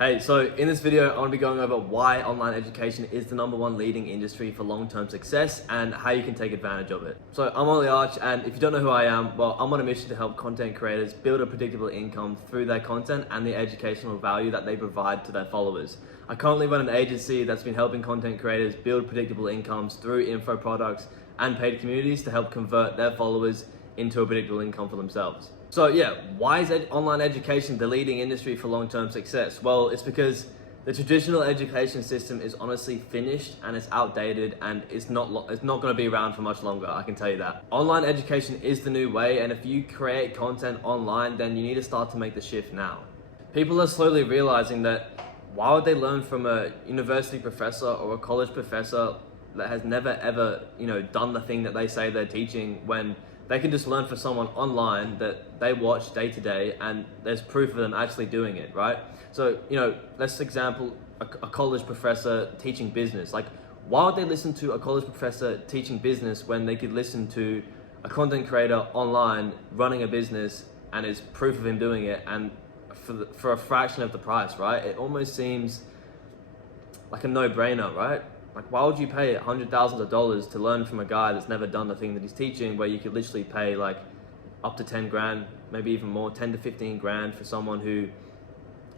Hey, so in this video, I want to be going over why online education is the #1 leading industry for long-term success and how you can take advantage of it. So I'm Ollie Arch, and if you don't know who I am, well, I'm on a mission to help content creators build a predictable income through their content and the educational value that they provide to their followers. I currently run an agency that's been helping content creators build predictable incomes through info products and paid communities to help convert their followers into a predictable income for themselves. So yeah, why is online education the leading industry for long-term success? Well, it's because the traditional education system is honestly finished and it's outdated and it's not going to be around for much longer, I can tell you that. Online education is the new way, and if you create content online, then you need to start to make the shift now. People are slowly realizing that why would they learn from a university professor or a college professor that has never ever, done the thing that they say they're teaching, when they can just learn from someone online that they watch day to day and there's proof of them actually doing it, right? So, let's example a college professor teaching business. Like, why would they listen to a college professor teaching business when they could listen to a content creator online running a business and it's proof of him doing it, and for a fraction of the price, right? It almost seems like a no-brainer, right? Like, why would you pay hundreds of thousands of dollars to learn from a guy that's never done the thing that he's teaching, where you could literally pay like up to 10 grand, maybe even more, 10 to 15 grand for someone who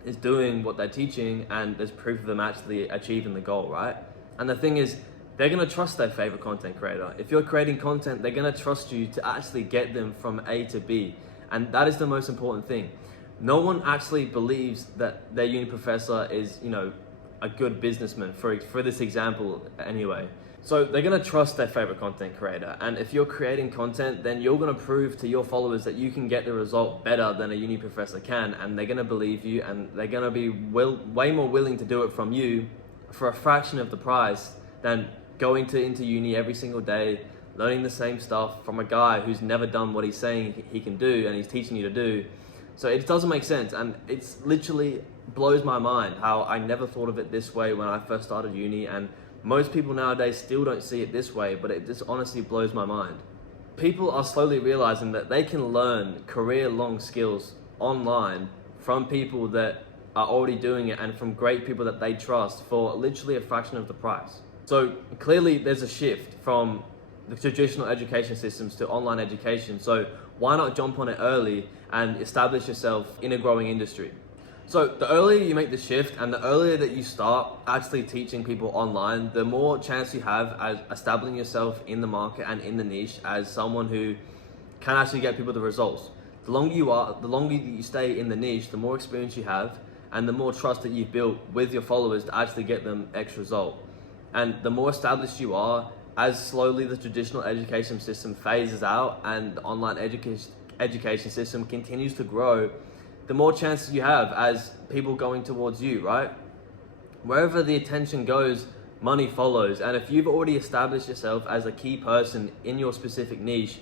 is doing what they're teaching and there's proof of them actually achieving the goal, right? And the thing is, they're gonna trust their favorite content creator. If you're creating content, they're gonna trust you to actually get them from A to B. And that is the most important thing. No one actually believes that their uni professor is, a good businessman, for this example anyway. So they're gonna trust their favorite content creator, and if you're creating content, then you're gonna prove to your followers that you can get the result better than a uni professor can, and they're gonna believe you, and they're gonna be way more willing to do it from you for a fraction of the price than going into uni every single day, learning the same stuff from a guy who's never done what he's saying he can do and he's teaching you to do. So it doesn't make sense, and it's literally blows my mind how I never thought of it this way when I first started uni, and most people nowadays still don't see it this way, but it just honestly blows my mind. People are slowly realizing that they can learn career-long skills online from people that are already doing it and from great people that they trust for literally a fraction of the price. So clearly there's a shift from the traditional education systems to online education. So why not jump on it early and establish yourself in a growing industry? So the earlier you make the shift and the earlier that you start actually teaching people online, the more chance you have at establishing yourself in the market and in the niche as someone who can actually get people the results. The longer you stay in the niche, the more experience you have and the more trust that you've built with your followers to actually get them X result. And the more established you are, as slowly the traditional education system phases out and the online education system continues to grow, the more chances you have as people going towards you, right? Wherever the attention goes, money follows. And if you've already established yourself as a key person in your specific niche,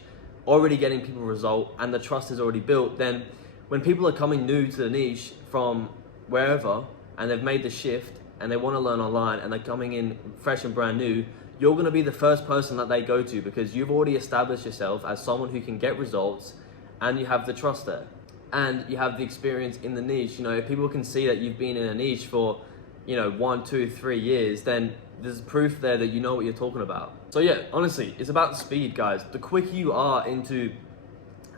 already getting people result and the trust is already built, then when people are coming new to the niche from wherever and they've made the shift and they want to learn online and they're coming in fresh and brand new, you're going to be the first person that they go to because you've already established yourself as someone who can get results and you have the trust there. And you have the experience in the niche. If people can see that you've been in a niche for, 1, 2, 3 years, then there's proof there that you know what you're talking about. So yeah, honestly, it's about speed, guys. The quicker you are into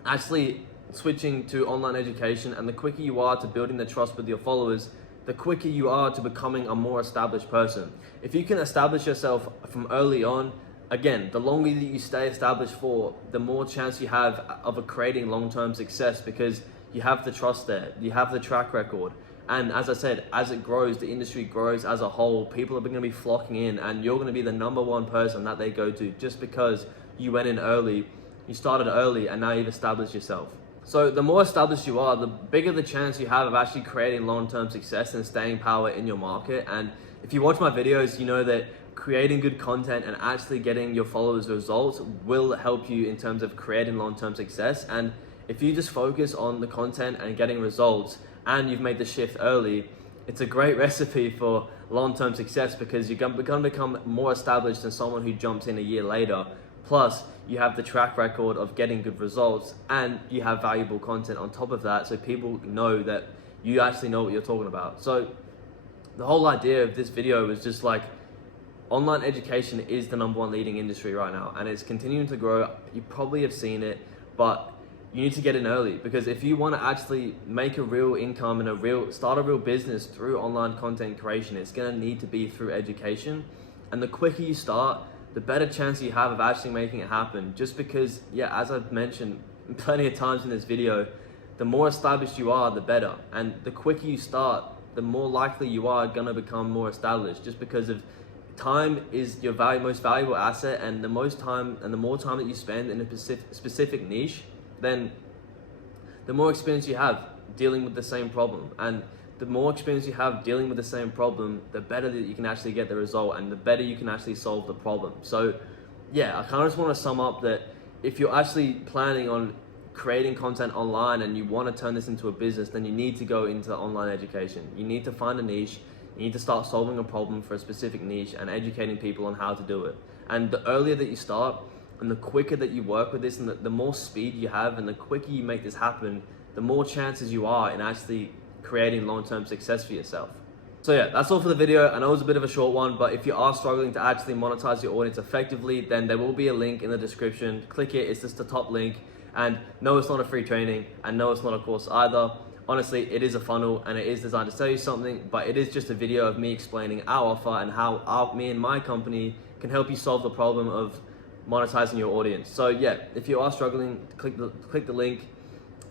actually switching to online education and the quicker you are to building the trust with your followers, the quicker you are to becoming a more established person. If you can establish yourself from early on, again, the longer that you stay established for, the more chance you have of creating long-term success because you have the trust there, you have the track record. And as I said, as it grows, the industry grows as a whole, people are going to be flocking in and you're going to be the #1 person that they go to just because you went in early, you started early, and now you've established yourself. So the more established you are, the bigger the chance you have of actually creating long-term success and staying power in your market. And if you watch my videos, you know that creating good content and actually getting your followers results will help you in terms of creating long-term success. And if you just focus on the content and getting results and you've made the shift early, it's a great recipe for long-term success because you're going to become more established than someone who jumps in a year later. Plus, you have the track record of getting good results and you have valuable content on top of that, so people know that you actually know what you're talking about. So the whole idea of this video was just like, online education is the number one leading industry right now, and it's continuing to grow. You probably have seen it, but you need to get in early, because if you want to actually make a real income and start a real business through online content creation, it's going to need to be through education. And the quicker you start, the better chance you have of actually making it happen. Just because, yeah, as I've mentioned plenty of times in this video, the more established you are, the better. And the quicker you start, the more likely you are going to become more established, just because of time is your most valuable asset. And the more time that you spend in a specific niche, then the more experience you have dealing with the same problem. And the more experience you have dealing with the same problem, the better that you can actually get the result, and the better you can actually solve the problem. So yeah, I kind of just want to sum up that if you're actually planning on creating content online and you want to turn this into a business, then you need to go into online education. You need to find a niche. You need to start solving a problem for a specific niche and educating people on how to do it. And the earlier that you start, and the quicker that you work with this, and the more speed you have, and the quicker you make this happen, the more chances you are in actually creating long-term success for yourself. So yeah, that's all for the video. I know it was a bit of a short one, but if you are struggling to actually monetize your audience effectively, then there will be a link in the description. Click it, it's just the top link. And no, it's not a free training, and no, it's not a course either. Honestly, it is a funnel, and it is designed to tell you something, but it is just a video of me explaining our offer and how me and my company can help you solve the problem of monetizing your audience. So yeah, if you are struggling, click the link.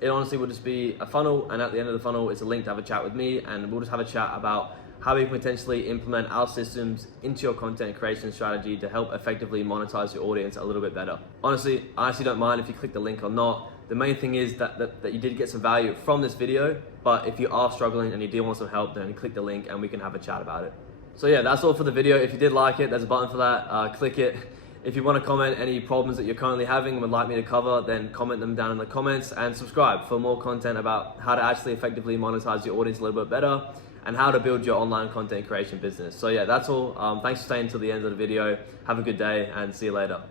It honestly will just be a funnel, and at the end of the funnel is a link to have a chat with me, and we'll just have a chat about how we can potentially implement our systems into your content creation strategy to help effectively monetize your audience a little bit better. Honestly, I actually don't mind if you click the link or not. The main thing is that you did get some value from this video, but if you are struggling and you do want some help, then click the link and we can have a chat about it. So yeah, that's all for the video. If you did like it, there's a button for that, click it. If you want to comment any problems that you're currently having and would like me to cover, then comment them down in the comments, and subscribe for more content about how to actually effectively monetize your audience a little bit better and how to build your online content creation business. So yeah, that's all. Thanks for staying until the end of the video. Have a good day and see you later.